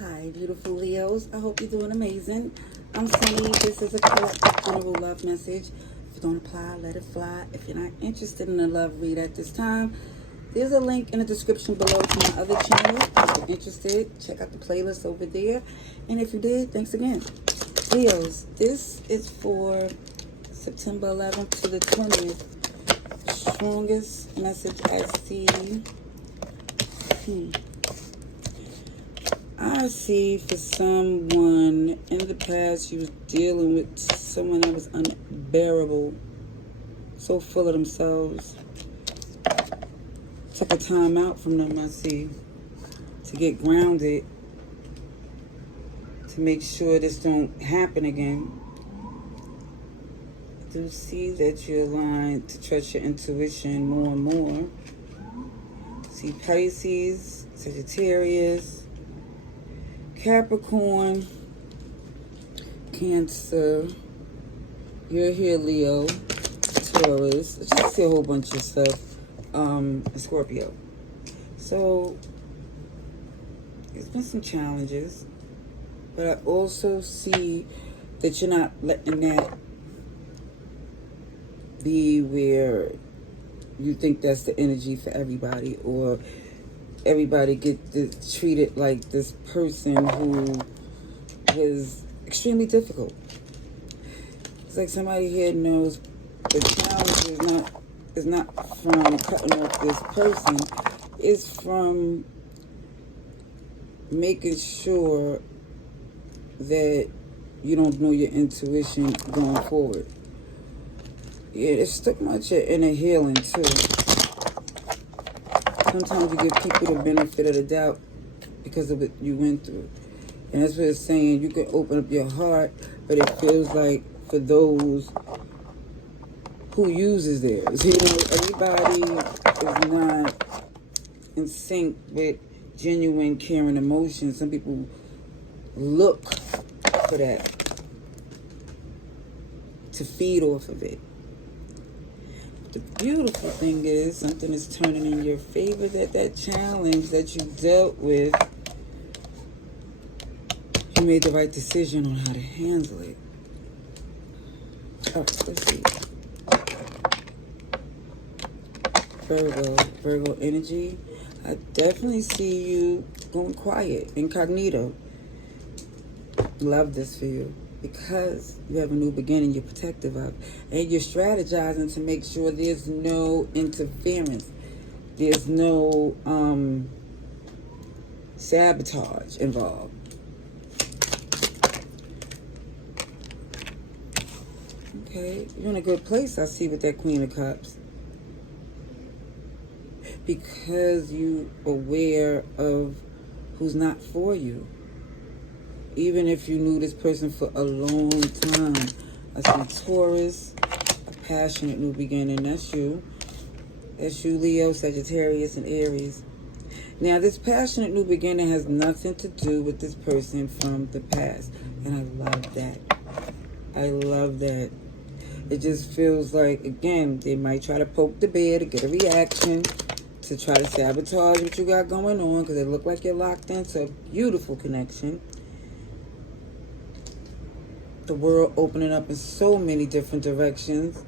Hi, beautiful Leos. I hope you're doing amazing. I'm Sunny. This is a collective general love message. If you don't apply, let it fly. If you're not interested in a love read at this time, there's a link in the description below to my other channel. If you're interested, check out the playlist over there. And if you did, thanks again. Leos, this is for September 11th to the 20th. Strongest message I see. I see for someone in the past you was dealing with someone that was unbearable, so full of themselves. Took a time out from them, I see, to get grounded, to make sure this don't happen again. I do see that you're aligned to trust your intuition more and more. See Pisces, Sagittarius, Capricorn, Cancer, you're here, Leo, Taurus, I just see a whole bunch of stuff, Scorpio. So, there's been some challenges, but I also see that you're not letting that be where you think that's the energy for everybody, or everybody get treated like this person who was extremely difficult. It's like somebody here knows the challenge is not from cutting off this person. It's from making sure that you don't know your intuition going forward. Yeah, there's too much inner healing too. Sometimes you give people the benefit of the doubt because of what you went through. And that's what it's saying. You can open up your heart, but it feels like for those who uses theirs. You know, everybody is not in sync with genuine caring emotions. Some people look for that to feed off of it. The beautiful thing is something is turning in your favor, that challenge that you dealt with, you made the right decision on how to handle it. Oh, let's see. Virgo energy. I definitely see you going quiet, incognito. Love this for you. Because you have a new beginning, you're protective of, and you're strategizing to make sure there's no interference, there's no sabotage involved. Okay, you're in a good place, I see, with that Queen of Cups, because you aware of who's not for you. Even if you knew this person for a long time. I see Taurus, a passionate new beginning. That's you. That's you, Leo, Sagittarius, and Aries. Now, this passionate new beginning has nothing to do with this person from the past. And I love that. I love that. It just feels like, again, they might try to poke the bear to get a reaction, to try to sabotage what you got going on, because it look like you're locked into a beautiful connection. The world opening up in so many different directions.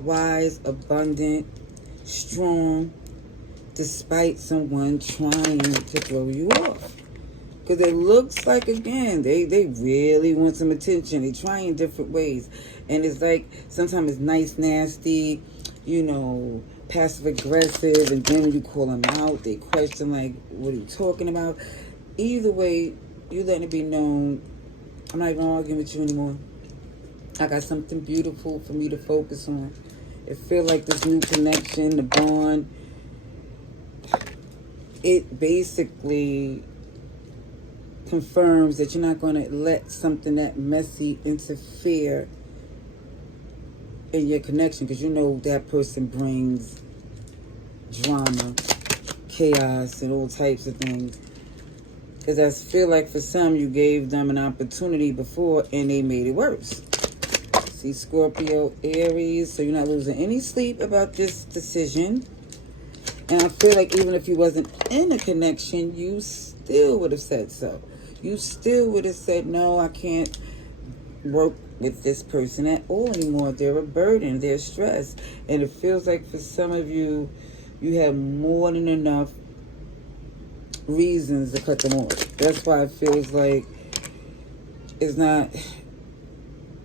Wise, abundant, strong, despite someone trying to throw you off. Because it looks like, again, they really want some attention. They try in different ways. And it's like, sometimes it's nice, nasty, you know, passive aggressive. And then when you call them out, they question, like, what are you talking about? Either way, you letting it be known, I'm not even arguing with you anymore. I got something beautiful for me to focus on. It feels like this new connection, the bond, it basically confirms that you're not going to let something that messy interfere in your connection, because you know that person brings drama, chaos, and all types of things. Because I feel like for some, you gave them an opportunity before and they made it worse. See, Scorpio, Aries. So you're not losing any sleep about this decision. And I feel like even if you wasn't in a connection, you still would have said so. You still would have said, no, I can't work with this person at all anymore. They're a burden. They're stress. And it feels like for some of you, you have more than enough reasons to cut them off. That's why it feels like it's not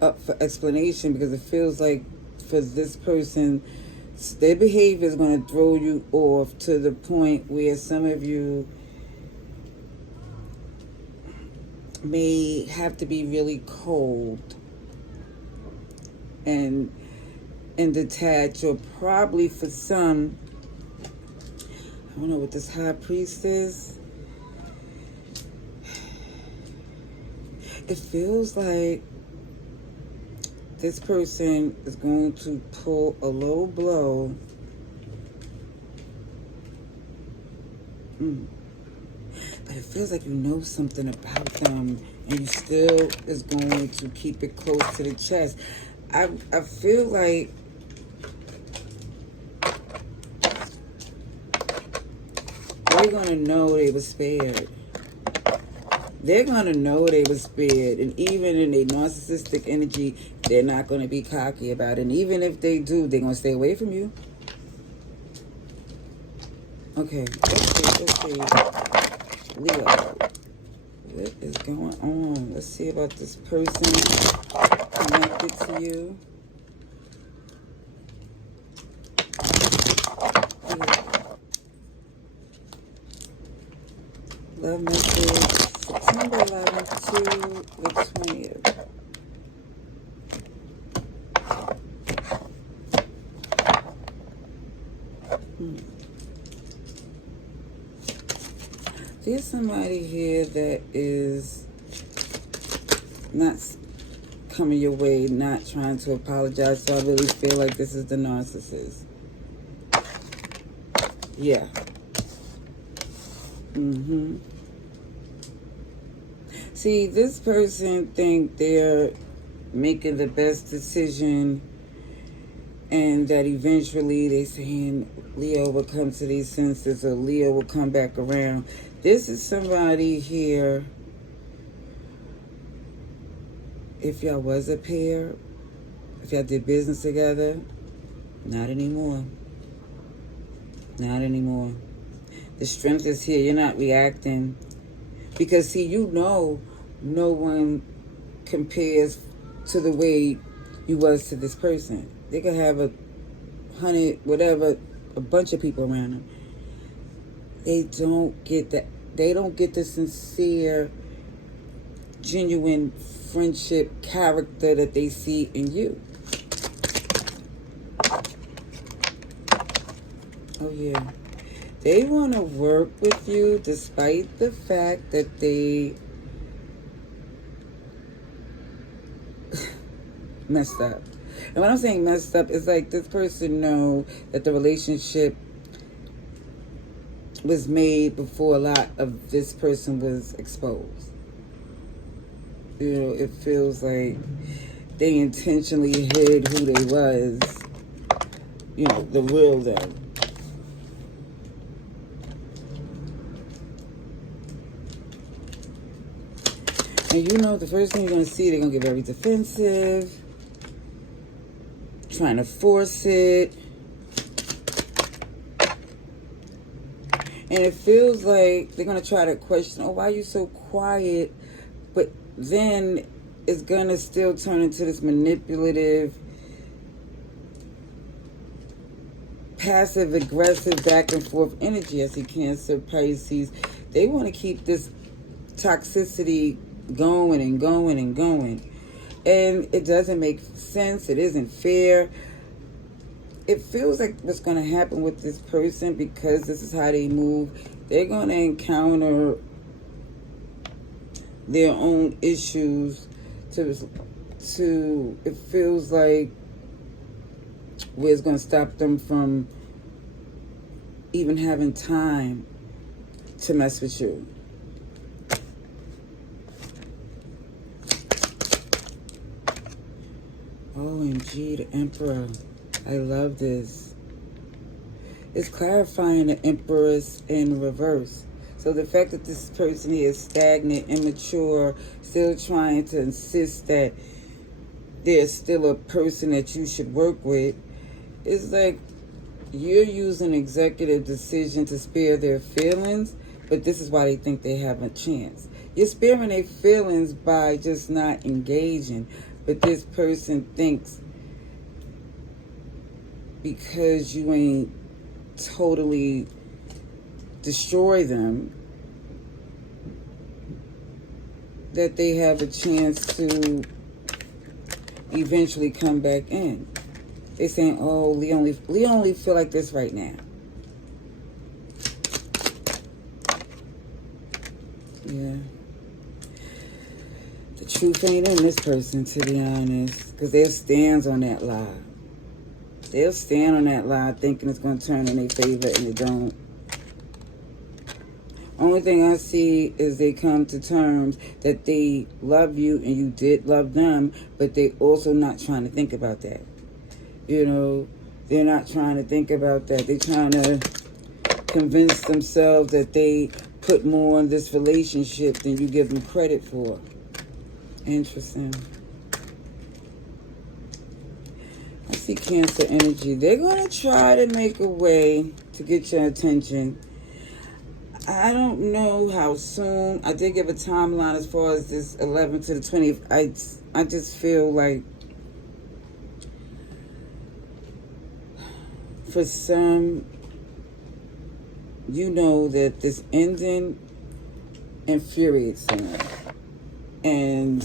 up for explanation, because it feels like for this person, their behavior is going to throw you off to the point where some of you may have to be really cold and detached, or probably for some, I don't know what this high priest is. It feels like this person is going to pull a low blow. But it feels like you know something about them, and you still is going to keep it close to the chest. I feel like they're going to know they were spared. They're going to know they were spared. And even in a narcissistic energy, they're not going to be cocky about it. And even if they do, they're going to stay away from you. Okay, let's see. Leo, what is going on? Let's see about this person connected to you. Love message, September 11th to the 20th. There's somebody here that is not coming your way, not trying to apologize. So I really feel like this is the narcissist. Yeah. See, this person think they're making the best decision, and that eventually they saying Leo will come to these senses, or Leo will come back around. This is somebody here, if y'all was a pair, if y'all did business together, not anymore. Not anymore. The strength is here. You're not reacting. Because, see, you know no one compares to the way you was to this person. They could have 100, whatever, a bunch of people around them. They don't get that. They don't get the sincere, genuine friendship character that they see in you. Oh, yeah. They want to work with you despite the fact that they messed up. And when I'm saying messed up, it's like this person know that the relationship was made before a lot of this person was exposed. You know, it feels like they intentionally hid who they was, you know, the real them. And you know, the first thing you're going to see, they're going to get very defensive, trying to force it. And it feels like they're going to try to question, oh, why are you so quiet? But then it's going to still turn into this manipulative, passive-aggressive back and forth energy. I see Cancer, Pisces. They want to keep this toxicity going and going and going. And it doesn't make sense. It isn't fair. It feels like what's going to happen with this person, because this is how they move, they're going to encounter their own issues to it feels like where it's going to stop them from even having time to mess with you. OMG, the Emperor. I love this. It's clarifying the Empress in reverse. So the fact that this person here is stagnant, immature, still trying to insist that there's still a person that you should work with, is like you're using executive decision to spare their feelings, but this is why they think they have a chance. You're sparing their feelings by just not engaging, but this person thinks because you ain't totally destroy them that they have a chance to eventually come back in. They're saying, oh, Leo only feel like this right now. Yeah. The truth ain't in this person, to be honest, because they'll stand on that lie. They'll stand on that lie thinking it's going to turn in their favor, and it don't. Only thing I see is they come to terms that they love you and you did love them, but they also not trying to think about that. You know, they're not trying to think about that. They're trying to convince themselves that they put more in this relationship than you give them credit for. Interesting. I see Cancer energy. They're going to try to make a way to get your attention. I don't know how soon. I did give a timeline as far as this 11th to the 20th. I just feel like for some, you know that this ending infuriates them. And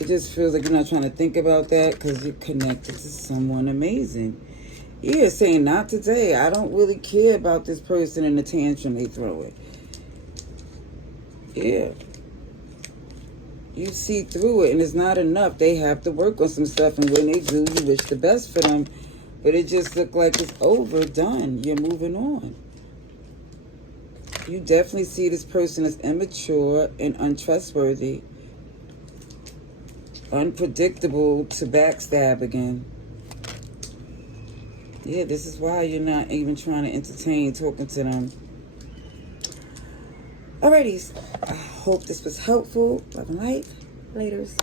it just feels like you're not trying to think about that because you're connected to someone amazing. Yeah, saying not today. I don't really care about this person and the tantrum they throw it. Yeah. You see through it and it's not enough. They have to work on some stuff, and when they do, you wish the best for them. But it just looked like it's over, done. You're moving on. You definitely see this person as immature and untrustworthy. Unpredictable to backstab again. Yeah, this is why you're not even trying to entertain talking to them. Alrighty, I hope this was helpful. Love and light. Laters.